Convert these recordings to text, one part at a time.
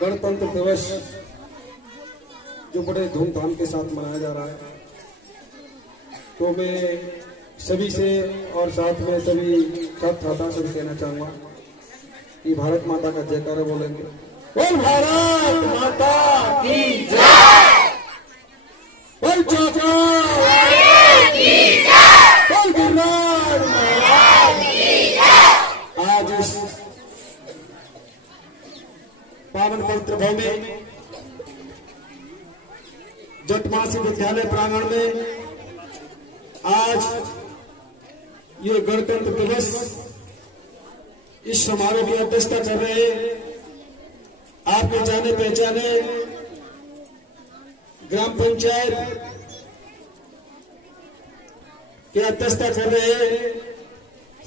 गणतंत्र दिवस जो बड़े धूमधाम के साथ मनाया जा रहा है, तो मैं सभी से और साथ में सभी छात्र से भी कहना चाहूंगा कि भारत माता का जयकारा बोलेंगे। बोल भारत माता की जय, बोल चौका की जय, बोल गिरनार महाराज की जय। आज इस पावन पवित्र भूमि जटमासी विद्यालय प्रांगण में आज ये गणतंत्र दिवस इस समारोह की अध्यक्षता कर रहे आपके जाने पहचाने ग्राम पंचायत की अध्यक्षता कर रहे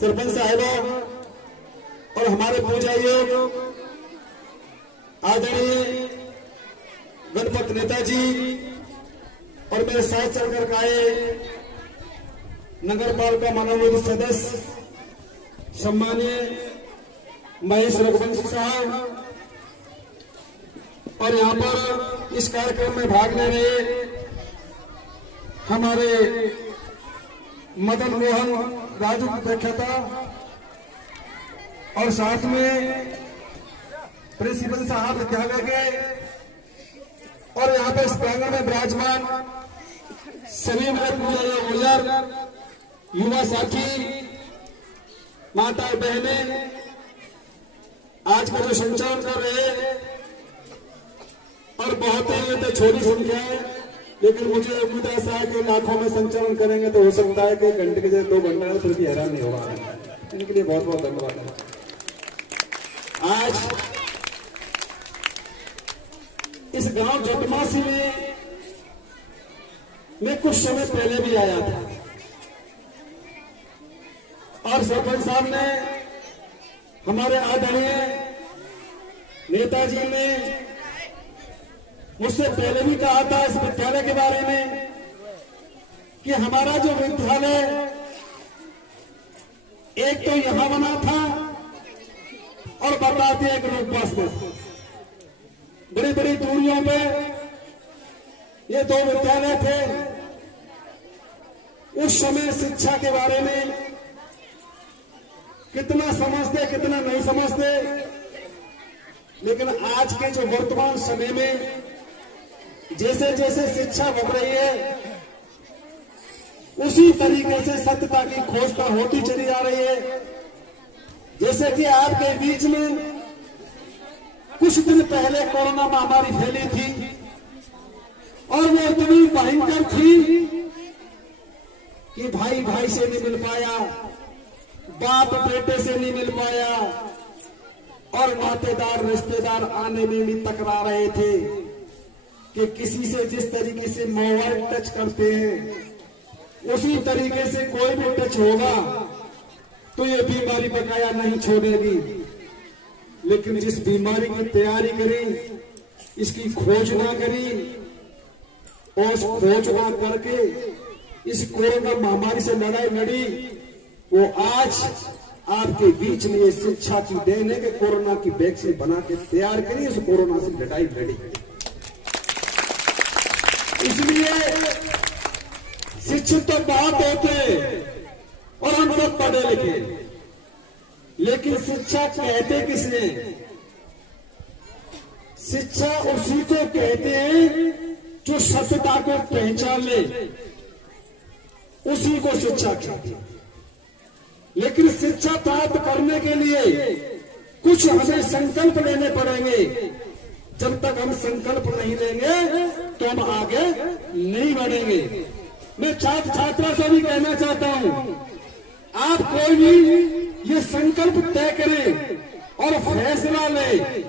सरपंच साहिबा और हमारे पूजाइयों आदरणीय गणपत नेताजी और मेरे साथ चलकर आए नगर पालिका मनोनीत सदस्य सम्मानीय महेश रघुवंशी साहब और यहाँ पर इस कार्यक्रम में भाग ले रहे हमारे मदन मोहन राजू की व्याख्याता और साथ में प्रिंसिपल साहब विद्यालय के और यहाँ पे इस प्रांगण में विराजमान सभी मेरे गुजर युवा साथी माता बहने आज का जो संचालन कर रहे और बहुत ही तो छोटी संख्या है, लेकिन मुझे उम्मीद ऐसा है कि लाखों में संचालन करेंगे तो हो सकता है कि घंटे के जगह 2 घंटा है, फिर भी हैरान नहीं होगा। इनके लिए बहुत बहुत धन्यवाद है। आज इस गांव जटमासी में मैं कुछ समय पहले भी आया था और सरपंच साहब ने हमारे आदरणीय नेताजी ने मुझसे पहले भी कहा था इस विद्यालय के बारे में कि हमारा जो विद्यालय एक तो यहां बना था और बताते एक रूपवास में बड़ी बड़ी दूरियों पे ये 2 विद्यालय थे। उस समय शिक्षा के बारे में कितना समझते कितना नहीं समझते, लेकिन आज के जो वर्तमान समय में जैसे जैसे शिक्षा बढ़ रही है उसी तरीके से सत्यता की खोज तो होती चली जा रही है। जैसे कि आपके बीच में कुछ दिन पहले कोरोना महामारी फैली थी और वो इतनी भयंकर थी कि भाई भाई से नहीं मिल पाया, बाप बेटे से नहीं मिल पाया और नातेदार रिश्तेदार आने में भी टकरा रहे थे कि किसी से जिस तरीके से मोबाइल टच करते हैं उसी तरीके से कोई भी टच होगा तो ये बीमारी बकाया नहीं छोड़ेगी। लेकिन जिस बीमारी की तैयारी करी, इसकी खोज ना करी और उस खोज ना करके इस कोरोना महामारी से लड़ाई लड़ी, वो आज आपके बीच में ये शिक्षा की देन है कि कोरोना की वैक्सीन बना के तैयार करी, उस कोरोना से लड़ाई लड़ी। इसलिए शिक्षित तो बहुत होते और हम सब पढ़े लिखे, लेकिन शिक्षा कहते किसे? शिक्षा उसी को कहते हैं जो सत्यता को पहचान ले, उसी को शिक्षा कहते हैं। लेकिन शिक्षा प्राप्त करने के लिए कुछ हमें संकल्प लेने पड़ेंगे। जब तक हम संकल्प नहीं लेंगे तो हम आगे नहीं बढ़ेंगे। मैं छात्र छात्रा से भी कहना चाहता हूं, आप कोई भी ये संकल्प तय करें और फैसला लें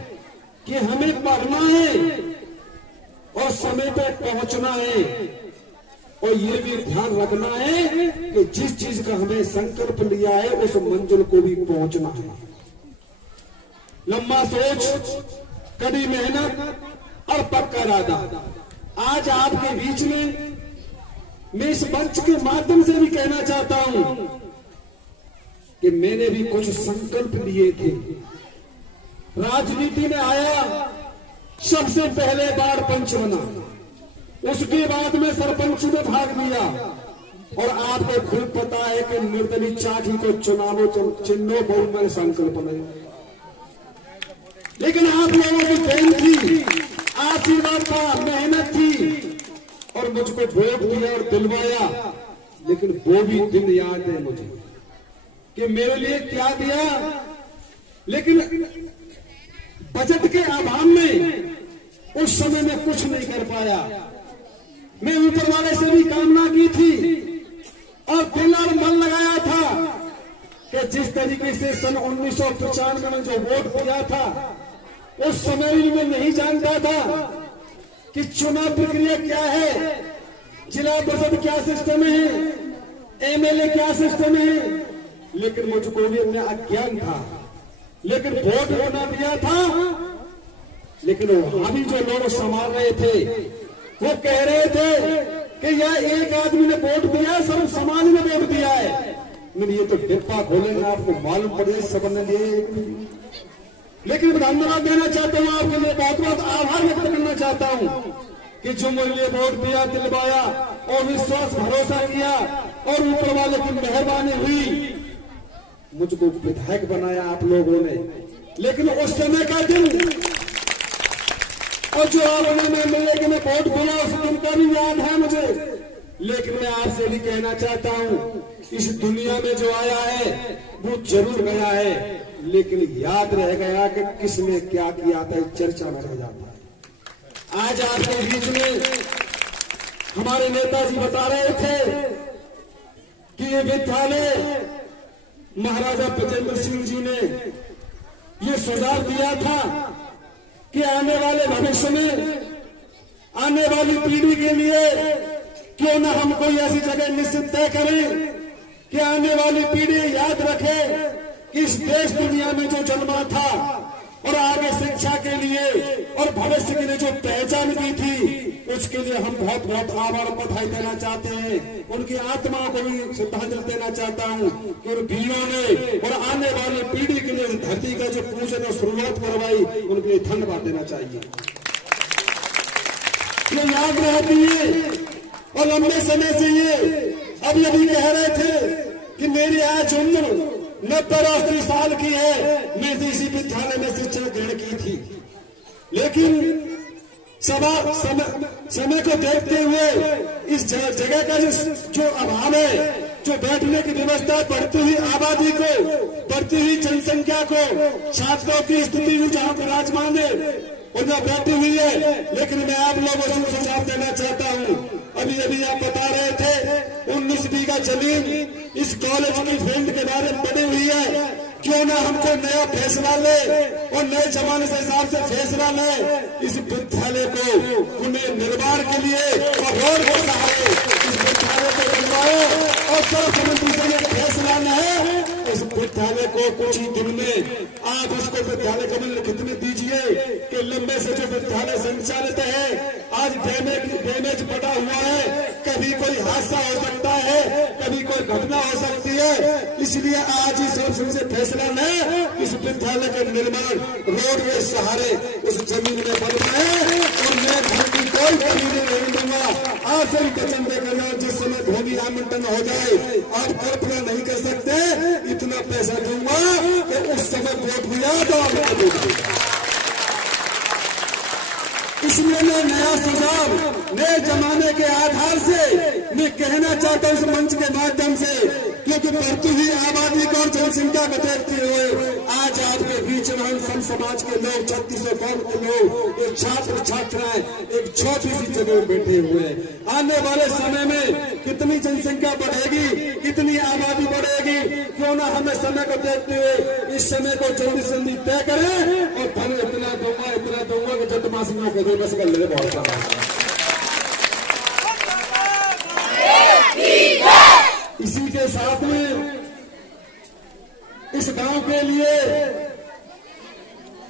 कि हमें पढ़ना है और समय पर पहुंचना है, और ये भी ध्यान रखना है कि जिस चीज का हमें संकल्प लिया है उस मंजिल को भी पहुंचना है। लंबा सोच, कड़ी मेहनत और पक्का इरादा। आज आपके बीच में मैं इस मंच के माध्यम से भी कहना चाहता हूं कि मैंने भी कुछ संकल्प लिए थे। राजनीति में आया सबसे पहले वार्ड पंच बना, उसके बाद में सरपंच में भाग लिया। और आपको खुद पता है कि निर्दलीय चाटी को चुनावों चिन्हों बहुत बड़े संकल्प नहीं, लेकिन आप लोगों की देन थी, आशीर्वाद था, मेहनत थी और मुझको वोट दिया और दिलवाया। लेकिन वो भी दिन याद है मुझे कि मेरे लिए क्या दिया, लेकिन बजट के अभाव में उस समय में कुछ नहीं कर पाया। मैं ऊपर वाले से भी कामना की थी और दिल और मन लगाया था कि जिस तरीके से सन 1995 में जो वोट दिया था, उस समय भी मैं नहीं जानता था कि चुनाव प्रक्रिया क्या है, जिला परिषद क्या सिस्टम है, एमएलए क्या सिस्टम है। लेकिन मुझको भी अपना अज्ञान था, लेकिन वोट होना दिया था। लेकिन वहां भी जो लोग संभाल रहे थे वो कह रहे थे कि यह एक आदमी ने वोट दिया है, सब समाज ने वोट दिया है। मैंने ये तो डिब्बा खोलेंगे, आपको मालूम पड़ जाए सब ने लिए। लेकिन धन्यवाद देना चाहता हूँ आपके लिए, बहुत बहुत आभार व्यक्त करना चाहता हूँ कि जो मेरे लिए वोट दिया, दिलवाया और विश्वास भरोसा किया और ऊपर वाले की मेहरबानी हुई, मुझको विधायक बनाया आप लोगों ने। लेकिन उस समय का दिन और जो आपने मिलने के मैं वोट बोला, उस दिन का भी याद है मुझे। लेकिन मैं आपसे भी कहना चाहता हूँ, इस दुनिया में जो आया है वो जरूर गया है, लेकिन याद रह गया कि किसने क्या किया था, चर्चा में रह जाता है। आज आपके बीच में हमारे नेताजी बता रहे थे कि ये विद्यालय महाराजा ब्रजेंद्र सिंह जी ने ये सुझाव दिया था कि आने वाले भविष्य में, आने वाली पीढ़ी के लिए क्यों ना हम कोई ऐसी जगह निश्चित तय करें कि आने वाली पीढ़ी याद रखे कि इस देश दुनिया में जो जन्मा था और आगे शिक्षा के लिए और भविष्य के लिए जो पहचान की थी, उसके लिए हम बहुत बहुत आभार और बधाई देना चाहते हैं। उनकी आत्मा को भी श्रद्धांजलि देना चाहता हूँ कि उन वीरों ने और आने वाली पीढ़ी के लिए धरती का जो पूजन और शुरुआत करवाई, उनके लिए धन्यवाद देना चाहिए। ये याद रहती है और लंबे समय से ये अभी अभी कह रहे थे कि मेरी आज उम्र 90-80 साल की है, मैं इसी विद्यालय में शिक्षा ग्रहण की थी। लेकिन समय को देखते हुए इस जगह का जो अभाव है, जो बैठने की व्यवस्था, बढ़ती हुई आबादी को, बढ़ती हुई जनसंख्या को, छात्रों की स्थिति जहां विराजमान है उनमें बैठी हुई है। लेकिन मैं आप लोगों को सुझाव देना चाहता हूं, अभी अभी आप बता रहे थे 19 बीघा जमीन इस कॉलेज की फील्ड के बारे में बनी हुई है, क्यों ना हमको नया फैसला ले और नए जमाने के हिसाब से फैसला ले, इस विद्यालय को उन्हें निर्माण के लिए और रोड के सहारे इस विद्यालय को बनवाए और सर्वसम्मति से यह फैसला न है। इस विद्यालय को कुछ ही दिन में आप उसको विद्यालय को लिखित में दीजिए कि लंबे से जो विद्यालय संचालित है आज डैमेज पड़ा हुआ है, कभी कोई हादसा हो सकता है, कभी कोई घटना हो सकती है, इसलिए आज इस सबसे फैसला न इस विद्यालय का निर्माण रोड के सहारे उस जमीन में बनवाए और मैं धन की कोई कमी नहीं दूंगा। आपसे भी वचन देकर जिस समय भूमि आवंटन हो जाए, आप कल्पना नहीं कर सकते इतना पैसा दूंगा कि उस समय वोट दिया तो आपको दूंगा। इसलिए मैं नया सुझाव नए जमाने के आधार से मैं कहना चाहता हूं इस मंच के माध्यम से, क्योंकि बढ़ती हुई आबादी को और जनसंख्या को देखते हुए आज आपके बीच में हम सब समाज के लोग, 3600 कौम के लोग, एक छात्र छात्राएं एक छोटी सी जगह बैठे हुए हैं। आने वाले समय में कितनी जनसंख्या बढ़ेगी, कितनी आबादी बढ़ेगी, क्यों ना हमें समय को देखते हुए इस समय को जल्दी से जल्दी तय करें और धन इतना दूंगा कि जट मास में को बस कर ले। बहुत सारा इसी के साथ में इस गांव के लिए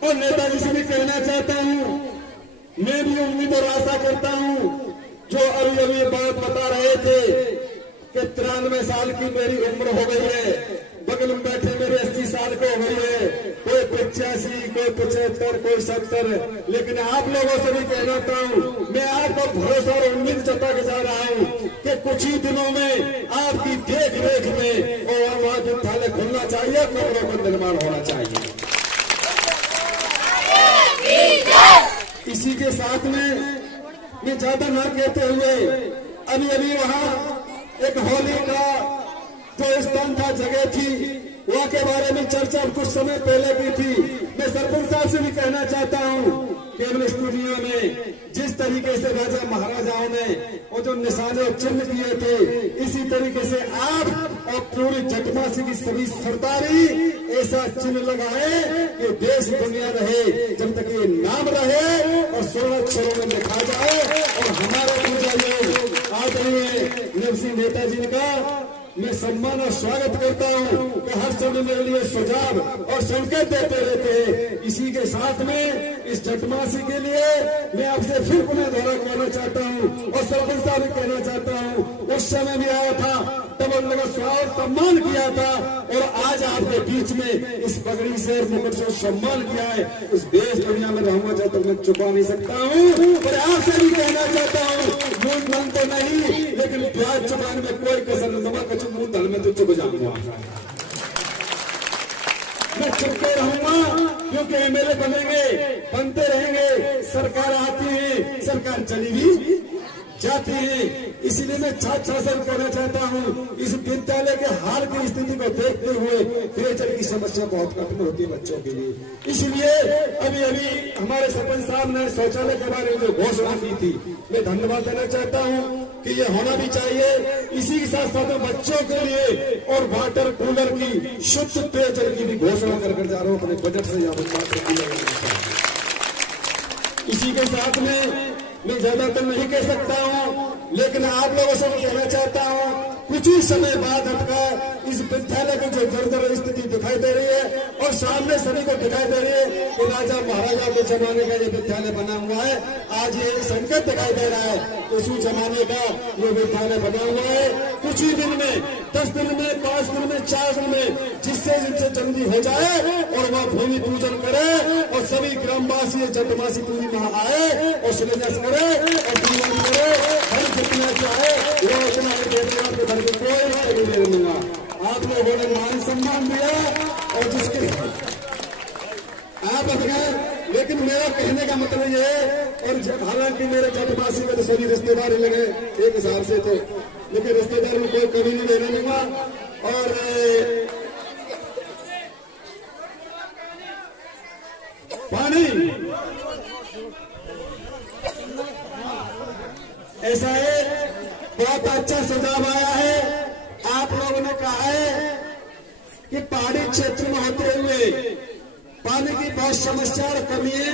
और नेताजी से भी कहना चाहता हूं, मैं भी उम्मीद और आशा करता हूं, जो अभी अभी बात बता रहे थे कि 93 साल की मेरी उम्र हो गई है, बगल में बैठे मेरे 80 साल को हो गई है, कोई 85, कोई 75, कोई 70, लेकिन आप लोगों से भी कहना चाहता हूँ, मैं आपको भरोसा और उम्मीद जता के जा रहा हूँ कि कुछ ही दिनों में आपकी देख रेख में और वहां विद्यालय खुलना चाहिए, कमरों का निर्माण होना चाहिए। इसी के साथ में मैं ज्यादा ना कहते हुए अभी अभी वहां एक होली का जो स्थान था, जगह थी, वहां के बारे में चर्चा कुछ समय पहले की थी। मैं सरपंच साहब से भी कहना चाहता हूं कि अपने स्टूडियो में जिस तरीके से राजा महाराजाओं ने वो जो निशाने चिन्ह किए थे, इसी तरीके से आप और पूरी जटमासी की सभी सरदारी ऐसा चिन्ह लगाए कि देश दुनिया रहे, जब तक ये नाम रहे और स्वर्ण अक्षरों में लिखा जाए। और हमारे पूजा योग आदरणीय नरसिंह मेहता जी का मैं सम्मान और स्वागत करता हूं कि हर समय मेरे लिए सुझाव और संकेत देते रहते हैं। इसी के साथ में इस जटमासी के लिए मैं आपसे फिर पुनः दोहरा कहना चाहता हूं और सरपंच साहब भी कहना चाहता हूं, उस समय भी आया था तब हम लोगों स्वागत सम्मान किया था, और आज आपके बीच में इस पगड़ी से मुकुट से सम्मान किया है। इस देश दुनिया में रहूंगा जब तक मैं चुका नहीं सकता हूं। और आपसे भी कहना चाहता हूं, मूल मन तो नहीं, लेकिन ब्याज चुकाने में कोई कसर नमक मुंह दल में तो चुप जाऊंगा, मैं चुपके रहूंगा, क्योंकि एमएलए बनेंगे, बनते रहेंगे, सरकार आती है, सरकार चली भी जाती है। इसलिए मैं छात्र शासन कहना चाहता हूँ, इस विद्यालय के हाल की स्थिति को देखते हुए पेयजल की समस्या बहुत कठिन होती है बच्चों के लिए। इसलिए अभी अभी हमारे सरपंच साहब ने शौचालय के बारे में जो घोषणा की थी, मैं धन्यवाद देना चाहता हूँ कि ये होना भी चाहिए। इसी के साथ साथ बच्चों के लिए और वाटर कूलर की शुद्ध पेयजल की भी घोषणा कर जा रहा हूँ अपने बजट से। इसी के साथ में मैं ज्यादातर नहीं कह सकता हूँ, लेकिन आप लोगों से मैं कहना चाहता हूँ, कुछ ही समय बाद हटका इस विद्यालय की जो जर्जर स्थिति दिखाई दे रही है और सामने सभी को दिखाई दे रही है कि राजा महाराजा के जमाने का ये विद्यालय बना हुआ है। आज ये संकट दिखाई दे रहा है, उसी जमाने का ये विद्यालय बना हुआ है। कुछ ही दिन में, 10 दिन में, 5 दिन में, 4 दिन में, जिससे जल्दी हो जाए और वह भूमि पूजन करे और सभी ग्रामवासी जटमासी पूरी वहां आए और शिलान्यास करे और दीवान करे। हर जितना चाहे वो उतना आपके घर में कोई नहीं लूंगा। आप लोगों ने मान सम्मान दिया और जिसके आप अगर, लेकिन मेरा कहने का मतलब ये है, और हालांकि मेरे जटमासी में तो सभी रिश्तेदार लगे एक हिसाब से थे, लेकिन रिश्तेदार में कोई कमी नहीं लेने लूंगा। और पानी ऐसा है, बहुत अच्छा सुझाव आया है। आप लोगों ने कहा है कि पहाड़ी क्षेत्र में होते हुए पानी की बहुत समस्या और कमी है,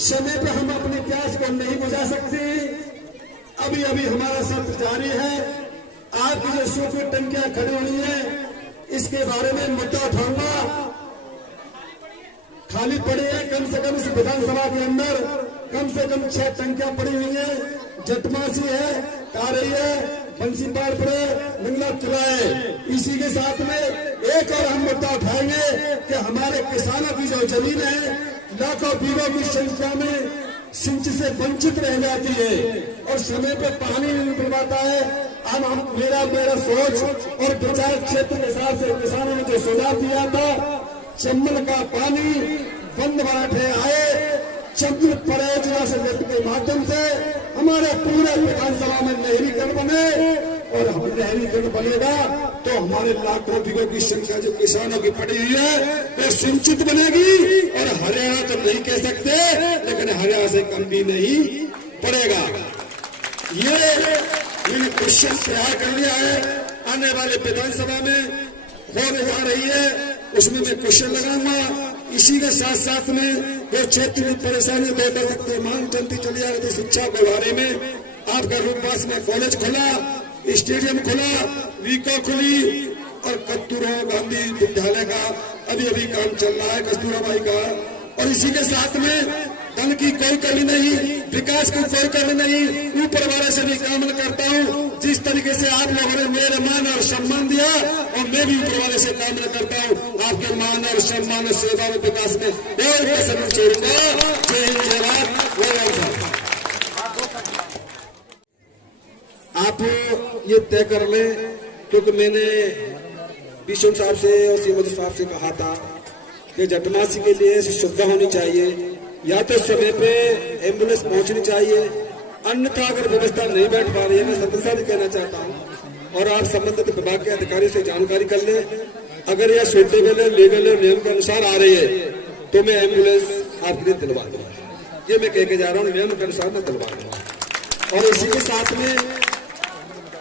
समय पे हम अपनी प्यास को नहीं बुझा सकते। अभी अभी हमारा सत्र जारी है। आपकी जो सूखी टंकियां खड़ी हुई हैं, इसके बारे में मुद्दा उठाऊंगा। खाली पड़ी है, कम से कम इस विधानसभा के अंदर कम से कम 6 टंकियां पड़ी हुई हैं। जटमासी है, आ रही है, बंसीपाड़ पड़े, मंगला चला है। इसी के साथ में एक और हम मुद्दा उठाएंगे कि हमारे किसानों की जो जमीन है, लाखों बीघों की संख्या में सिंचाई से वंचित रह जाती है और समय पे पानी नहीं मिल पाता है। अब मेरा सोच और विचार क्षेत्र के हिसाब से किसानों ने जो सुझाव दिया था, चंबल का पानी बंद बांटे आए, चंबल परियोजना से के माध्यम से हमारे पूरे विधानसभा में नहरीकरण बने, और हम नहरीकरण बनेगा तो हमारे लाखों बीघों की संख्या जो किसानों की पड़ी हुई है वो सिंचित बनेगी। और हरियाणा तो नहीं कह सकते, लेकिन हरियाणा से कम भी नहीं पड़ेगा। ये मैंने क्वेश्चन तैयार कर लिया है, आने वाले विधानसभा में होने जा रही है, उसमें मैं क्वेश्चन लगाऊंगा। इसी के साथ साथ में जो क्षेत्र की परेशानी बेहतर सकते मांग चलती चली आ रही थी शिक्षा के बारे में, आपका रूपवास में कॉलेज खुला, स्टेडियम खुला, वीको खुली और कस्तूरबा गांधी विद्यालय का अभी अभी काम चल रहा है, कस्तूरबाई का। और इसी के साथ में धन की कोई कमी नहीं, विकास की कोई कमी नहीं, ऊपर वाले से भी कामना करता हूँ जिस तरीके से आप लोगों ने मेरे मान और सम्मान दिया, और मैं भी ऊपर वाले से कामना करता हूँ आपके मान और सम्मान और सेवा और विकास में और कसर नहीं छोड़ूंगा। जय हिंद, जय भारत, जय भारत। आप ये तय कर लें, क्योंकि मैंने विष्णु साहब से और श्रीमती साहब से कहा था कि जटमासी के लिए सुविधा होनी चाहिए, या तो समय पे एम्बुलेंस पहुंचनी चाहिए, अन्यथा अगर व्यवस्था नहीं बैठ पा रही है, मैं सतर्कता भी कहना चाहता हूं और आप संबंधित विभाग के अधिकारी से जानकारी कर ले। अगर यह सुटेबल है, लीगल है, नियम के अनुसार आ रही है तो मैं एम्बुलेंस आपके लिए दिलवा दूंगा। ये मैं कह के जा रहा हूँ, नियम के अनुसार मैं दिलवा दूंगा। और इसी के साथ में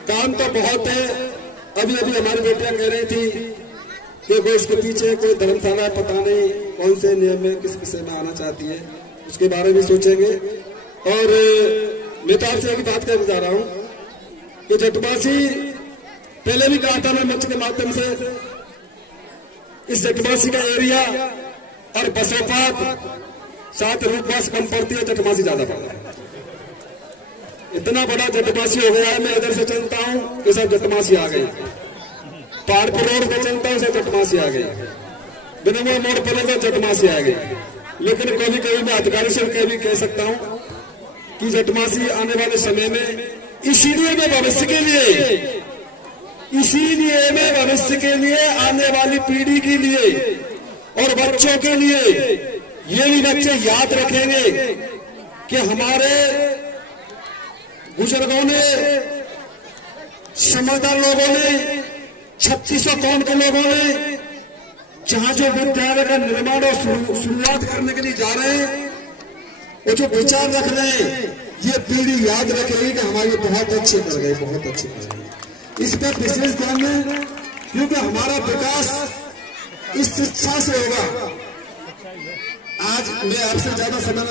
काम तो बहुत है। अभी हमारी बेटियां कह रही थी कि कोई इसके पीछे कोई धर्मशाला, पता नहीं कौन से नियम में किस विषय में आना चाहती है, उसके बारे में सोचेंगे। और मैं तो आपसे अभी बात करने जा रहा हूं कि जटमासी, पहले भी कहा था मैं मंच के माध्यम से, इस जटमासी का एरिया और बसोपात साथ रूपवास कम पड़ती है, जटमासी ज्यादा पड़ता है। इतना बड़ा जटमासी हो गया है, मैं इधर से चलता हूँ कि सब जटमासी आ गई, पहाड़पुर रोड पे चलता हूँ सब जटमासी आ गई, बिना मोड़ पर तो जटमासी आ गई। लेकिन कभी कभी मैं अधिकारी से कह सकता हूँ कि जटमासी आने वाले समय में, इसीलिए मैं भविष्य के लिए आने वाली पीढ़ी के लिए और बच्चों के लिए, ये भी बच्चे याद रखेंगे कि हमारे बुजुर्गों ने, समझदार लोगों ने, 3600 कौम के लोगों ने जहां जो विद्यालय का निर्माण और शुरुआत करने के लिए जा रहे हैं, वो जो विचार रख रहे हैं, ये पीढ़ी याद रखेगी कि हमारे बहुत अच्छे कर गए, बहुत अच्छे कर गए। इस पर विशेष ध्यान दें, क्योंकि हमारा विकास इस शिक्षा से होगा। आज मैं आपसे ज्यादा समय